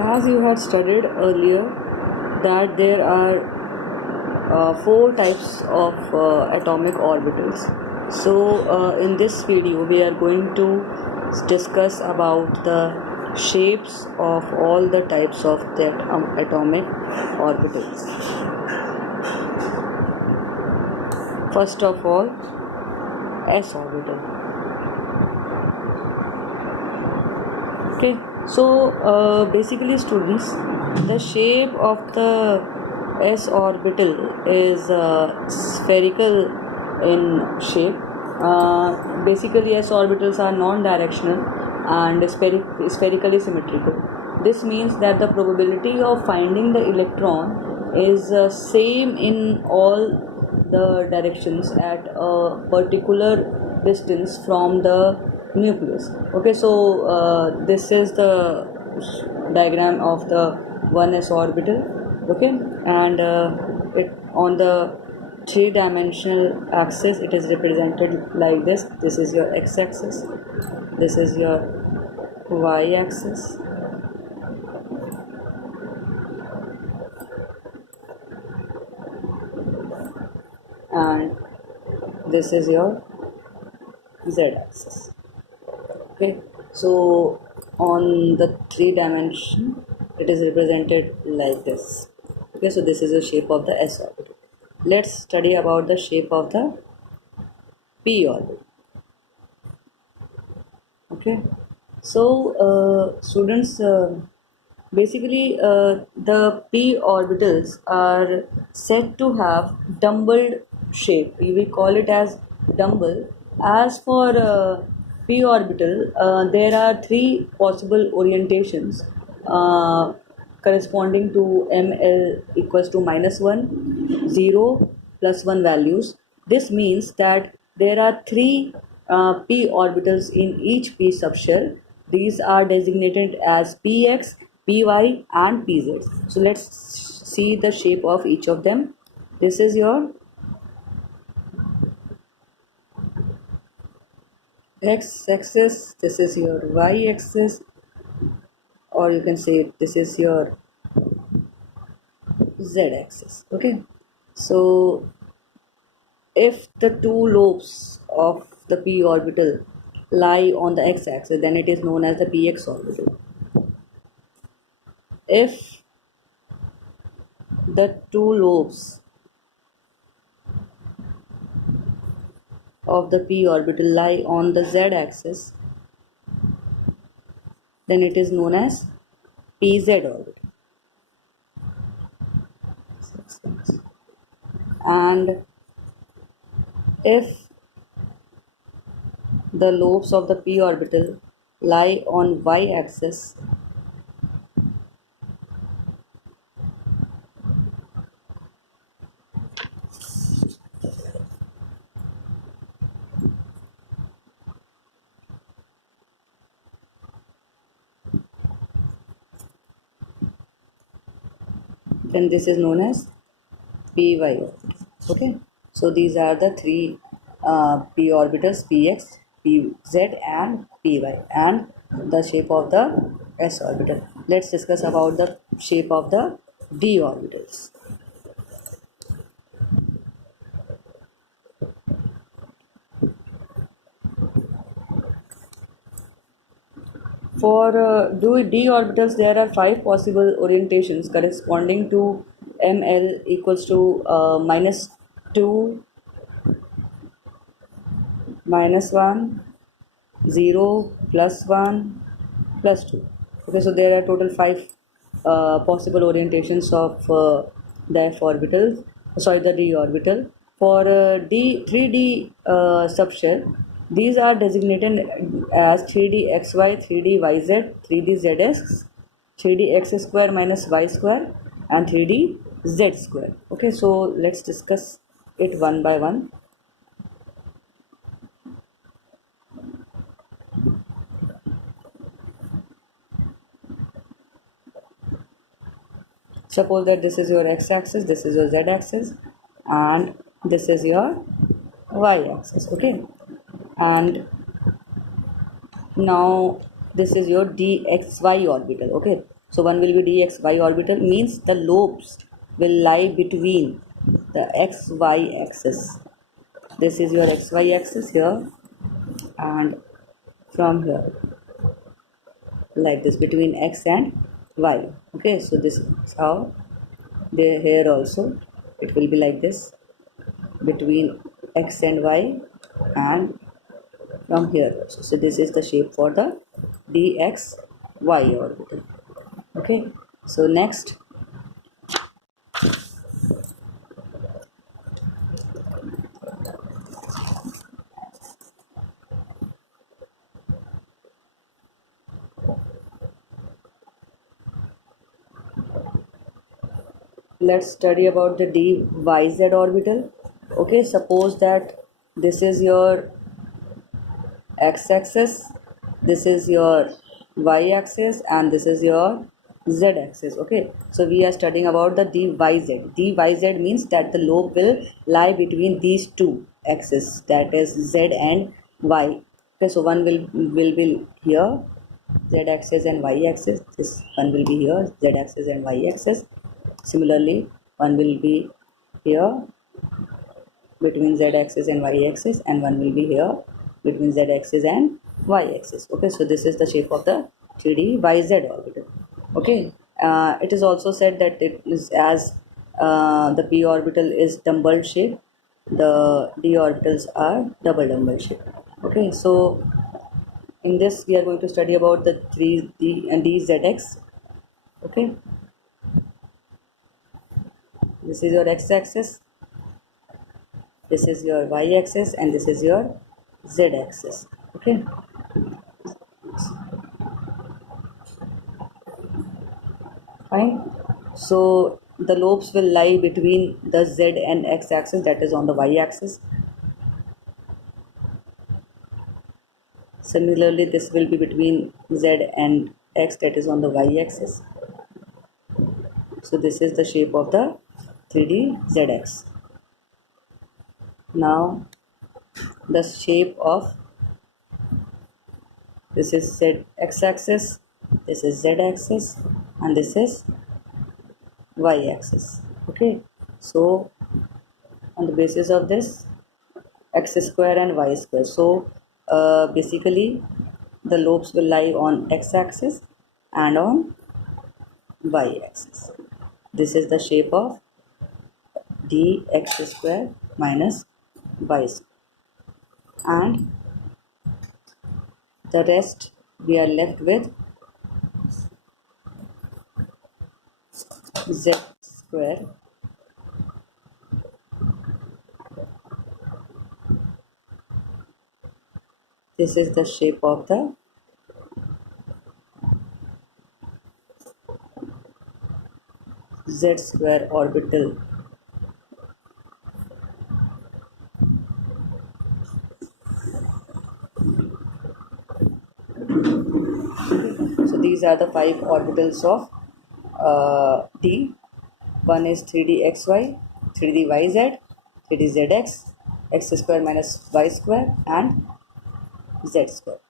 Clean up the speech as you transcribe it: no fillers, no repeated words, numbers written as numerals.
As you had studied earlier, that there are four types of atomic orbitals. So in this video we are going to discuss about the shapes of all the types of that atomic orbitals. First of all, s orbital. Okay, so basically students, the shape of the s orbital is spherical in shape. Basically s orbitals are non-directional and spherically symmetrical. This means that the probability of finding the electron is same in all the directions at a particular distance from the nucleus. Okay, so this is the diagram of the 1s orbital. Okay, and it on the three-dimensional axis it is represented like this. This is your x-axis, this is your y-axis, and this is your z-axis. Okay, so on the three dimension it is represented like this. Okay, so this is the shape of the s orbital. Let's study about the shape of the p orbital. Okay, so students, basically the p orbitals are said to have dumbbell shape. We call it as dumbbell. As for p orbital, there are three possible orientations corresponding to ml equals to -1, 0, +1 values. This means that there are three p orbitals in each p subshell. These are designated as px, py and pz. So let's see the shape of each of them. This is your x-axis, this is your y-axis, or you can say this is your z-axis. Okay, so if the two lobes of the p orbital lie on the x-axis, then it is known as the px orbital. If the two lobes of the p orbital lie on the z-axis, then it is known as pz orbital. And if the lobes of the p orbital lie on y-axis, then this is known as py orbital. Okay, so these are the three p orbitals, px, pz and py, and the shape of the s orbital. Let's discuss about the shape of the d orbitals. For d orbitals, there are five possible orientations corresponding to ml equals to -2, -1, 0, +1, +2. Okay, so there are total five possible orientations of the f orbital, sorry, the d orbital. For d 3d subshell, these are designated as 3d xy, 3d yz, 3d zx, 3d x square minus y square, and 3d z square. Okay, so let's discuss it one by one. Suppose that this is your x-axis, this is your z-axis, and this is your y-axis. Okay, and now this is your dxy orbital. Okay, So one will be dxy orbital, means the lobes will lie between the xy axis. This is your xy axis here, and from here like this, between x and y. Okay, so this is how they, here also it will be like this, between x and y, and from here also. So this is the shape for the dxy orbital. Okay, so next, let's study about the dyz orbital. Okay, suppose that this is your x-axis, this is your y-axis, and this is your z-axis. Okay, so we are studying about the dyz. Dyz means that the lobe will lie between these two axes, that is z and y. Okay, so one will be here, z-axis and y-axis. This one will be here, z-axis and y-axis. Similarly, one will be here between z-axis and y-axis, and one will be here between z-axis and y-axis. Okay, so this is the shape of the 3D YZ orbital. Okay, it is also said that it is as the p orbital is dumbbell shape, the d orbitals are double dumbbell shape. Okay, so in this we are going to study about the 3D and dzx. Okay, this is your x-axis, this is your y-axis, and this is your z-axis. Okay, fine. So the lobes will lie between the z and x-axis, that is on the y-axis. Similarly, this will be between z and x, that is on the y-axis. So this is the shape of the 3D zx. Now the shape of, this is z x-axis, this is z-axis, and this is y-axis. Okay, so on the basis of this, x square and y square. So basically the lobes will lie on x-axis and on y-axis. This is the shape of dx square minus y square, and the rest we are left with z square this is the shape of the z square orbital. So these are the 5 orbitals of D. One is 3dxy, 3dyz, 3dzx, x square minus y square, and z square.